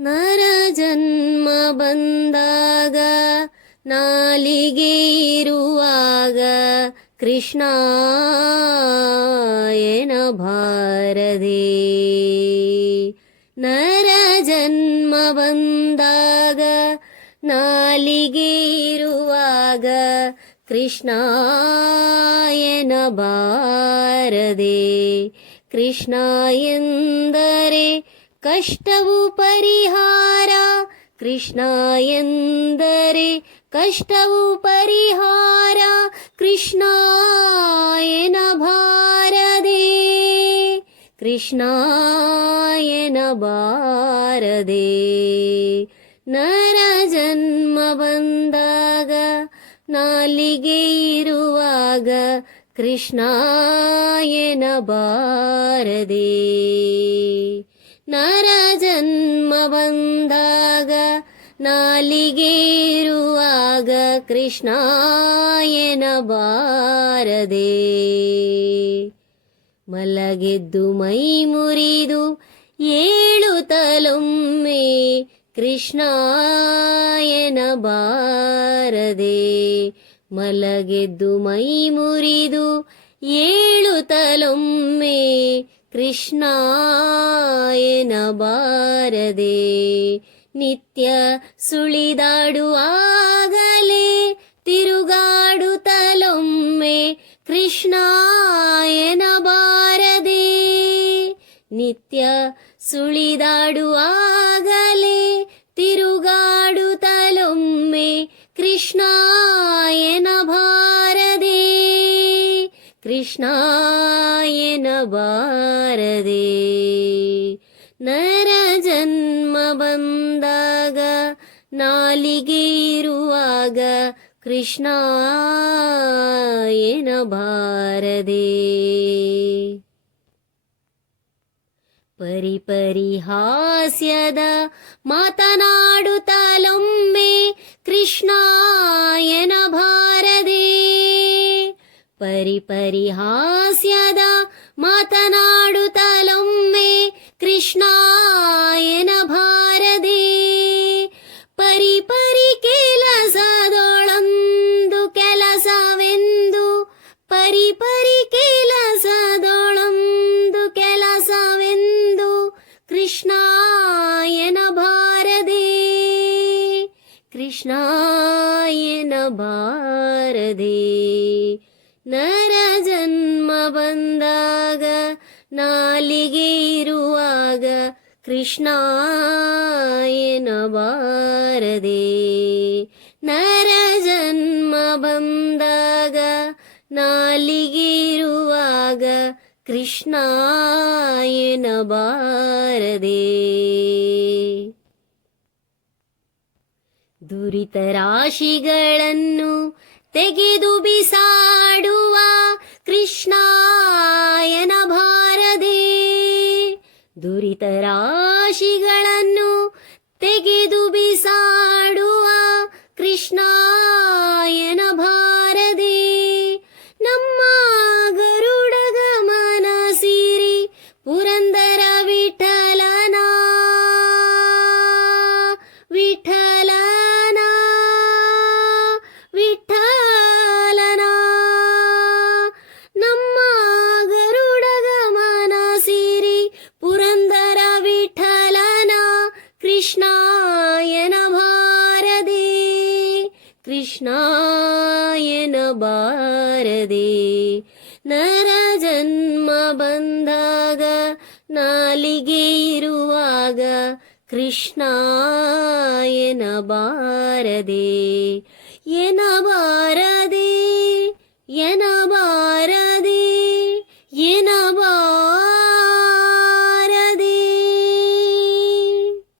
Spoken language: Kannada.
ನರ ಜನ್ಮ ಬಂದಾಗ ನಾಲಿಗೆ ಇರುವಾಗ ಕೃಷ್ಣ ಎನ್ನಬಾರದೆ. ನರ ಜನ್ಮ ಬಂದಾಗ ನಾಲಿಗೆ ಇರುವಾಗ ಕೃಷ್ಣ ಎನ್ನಬಾರದೆ. ಕೃಷ್ಣ ಎಂದರೆ ಕಷ್ಟವು ಪರಿಹಾರ, ಕೃಷ್ಣ ಎಂದರೆ ಕಷ್ಟವು ಪರಿಹಾರ, ಕೃಷ್ಣ ಎನ್ನಬಾರದೆ. ಕೃಷ್ಣ ಎನ್ನಬಾರದೆ. ನರ ಜನ್ಮ ಬಂದಾಗ ನಾಲಿಗೆ ಇರುವಾಗ ಕೃಷ್ಣ ಎನ್ನಬಾರದೆ. ನರ ಜನ್ಮ ಬಂದಾಗ ನಾಲಿಗೆ ಇರುವಾಗ ಕೃಷ್ಣ ಎನ್ನಬಾರದೆ. ಮಲಗೆದ್ದು ಮೈ ಮುರಿದು ಏಳುತ್ತಲೊಮ್ಮೆ ಕೃಷ್ಣ ಎನ್ನಬಾರದೆ. ಮಲಗೆದ್ದು ಮೈ ಮುರಿದು ಏಳುತ್ತಲೊಮ್ಮೆ ಕೃಷ್ಣ ಎನ್ನಬಾರದೆ. ನಿತ್ಯ ಸುಳಿದಾಡುವಾಗಲೇ ತಿರುಗಾಡುತ್ತಲೊಮ್ಮೆ ಕೃಷ್ಣ ಎನ್ನಬಾರದೆ. ನಿತ್ಯ ಸುಳಿದಾಡುವಾಗಲೇ ತಿರುಗಾಡುತ್ತಲೊಮ್ಮೆ ಕೃಷ್ಣ ಎನ್ನಬಾರದೆ. ಕೃಷ್ಣ ಎನ್ನಬಾರದೆ. ನರ ಜನ್ಮ ಬಂದಾಗ ನಾಲಿಗೆ ಇರುವಾಗ ಕೃಷ್ಣ ಎನ್ನಬಾರದೆ. ಪರಿಪರಿಹಾಸ್ಯದ ಮಾತನಾಡುತ್ತಲೊಮ್ಮೆ ಕೃಷ್ಣ ಎನ್ನಬಾರದೆ. ಪರಿಪರಿಹಾಸ್ಯದ ಮಾತನಾಡುತ್ತಲೊಮ್ಮೆ ಕೃಷ್ಣ ಎನ್ನಬಾರದೆ. ಪರಿಪರಿ ಕೆಲಸದೊಳೊಂದು ಕೆಲಸವೆಂದು, ಪರಿಪರಿ ಕೆಲಸದೊಳೊಂದು ಕೆಲಸವೆಂದು ಕೃಷ್ಣ ಎನ್ನಬಾರದೆ. ಕೃಷ್ಣ ಎನ್ನಬಾರದೆ. ನರ ಜನ್ಮ ಬಂದಾಗ ನಾಲಿಗೆ ಇರುವಾಗ ಕೃಷ್ಣ ಎನ್ನಬಾರದೆ. ನರ ಜನ್ಮ ಬಂದಾಗ ನಾಲಿಗೆ ಇರುವಾಗ ಕೃಷ್ಣ ಎನ್ನಬಾರದೆ. ದುರಿತ ರಾಶಿಗಳನ್ನು ತೆಗೆದು ಬಿಸಾಡುವ ಕೃಷ್ಣ ಎನ್ನಬಾರದೆ. ದುರಿತ ರಾಶಿಗಳನ್ನು ತೆಗೆದು ಬಿಸಾಡುವ ಕೃಷ್ಣ ಎನ್ನಬಾರದೆ. ನಮ್ಮ ಗರುಡ ಗಮನ ಸಿರಿ ಪುರಂದರ ವಿಠಲನ, ವಿಠಲನ, ವಿಠಲನ. ನಮ್ಮ ಗರುಡ ಗಮನ ಸಿರಿ ಪುರಂದರ ವಿಠಲನ ಕೃಷ್ಣ ಎನ್ನಬಾರದೆ. ಕೃಷ್ಣ ಎನ್ನಬಾರದೆ. ನರ ಜನ್ಮ ಬಂದಾಗ ನಾಲಿಗೆ ಇರುವಾಗ ಕೃಷ್ಣ ಎನ್ನಬಾರದೆ. ಎನ್ನಬಾರದೆ.